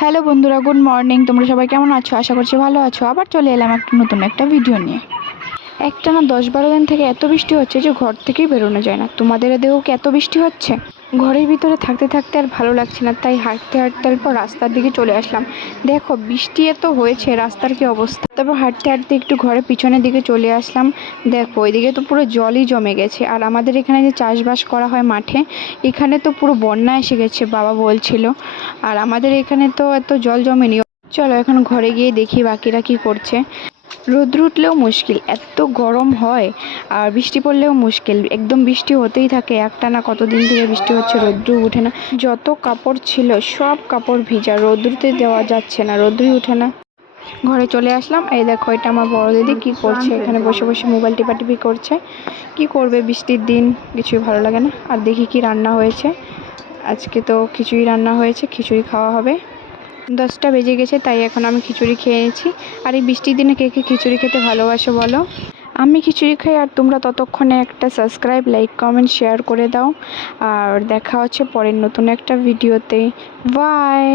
Hello বন্ধুরা, good morning. তোমরা সবাই কেমন আছো? আশা করছি ভালো আছো। আবার চলে এলাম একটা নতুন একটা ভিডিও নিয়ে। একটানা 10-12 দিন থেকে এত বৃষ্টি হচ্ছে যে ঘর থেকেই বেরোনো যায় না। তোমাদের এদিকেও কি এত বৃষ্টি হচ্ছে? ঘরের ভিতরে থাকতে থাকতে আর ভালো লাগছে না, তাই হাঁটতে হাঁটতে তারপর রাস্তার দিকে চলে আসলাম। দেখো বৃষ্টি এত হয়েছে, রাস্তার কি অবস্থা। তারপর হাঁটতে হাঁটতে একটু ঘরের পিছনের দিকে চলে আসলাম। দেখো ওইদিকে তো পুরো জলই জমে গেছে। আর আমাদের এখানে যে চাষবাস করা হয় মাঠে, এখানে তো পুরো বন্যা এসে গেছে বাবা বলছিল। আর আমাদের এখানে তো এত জল জমেনি। চলো এখন ঘরে গিয়ে দেখি বাকিরা কি করছে। রোদ্র উঠলেও মুশকিল, এত গরম হয়। আর বৃষ্টি পড়লেও মুশকিল, একদম বৃষ্টি হতেই থাকে একটানা। কতদিন থেকে বৃষ্টি হচ্ছে, রোদ্র উঠে না। যত কাপড় ছিল সব কাপড় ভিজা, রোদ্রুতে দেওয়া যাচ্ছে না, রোদ্রই উঠে না। ঘরে চলে আসলাম। এই দেখো, এটা আমার বড় দিদি কি করছে, এখানে বসে বসে মোবাইল টিপাটিপি করছে। কি করবে, বৃষ্টির দিন, কিছুই ভালো লাগে না। আর দেখি কি রান্না হয়েছে। আজকে তো খিচুড়ি রান্না হয়েছে, খিচুড়ি খাওয়া হবে। 10টা বেজে গেছে, তাই এখন আমি খিচুড়ি খেয়ে নিয়েছি। আর এই বৃষ্টির দিনে কে কে খিচুড়ি খেতে ভালোবাসো বলো? আমি খিচুড়ি খাই, আর তোমরা ততক্ষণে একটা সাবস্ক্রাইব, লাইক, কমেন্ট, শেয়ার করে দাও। আর দেখা হচ্ছে পরের নতুন একটা ভিডিওতে। বাই।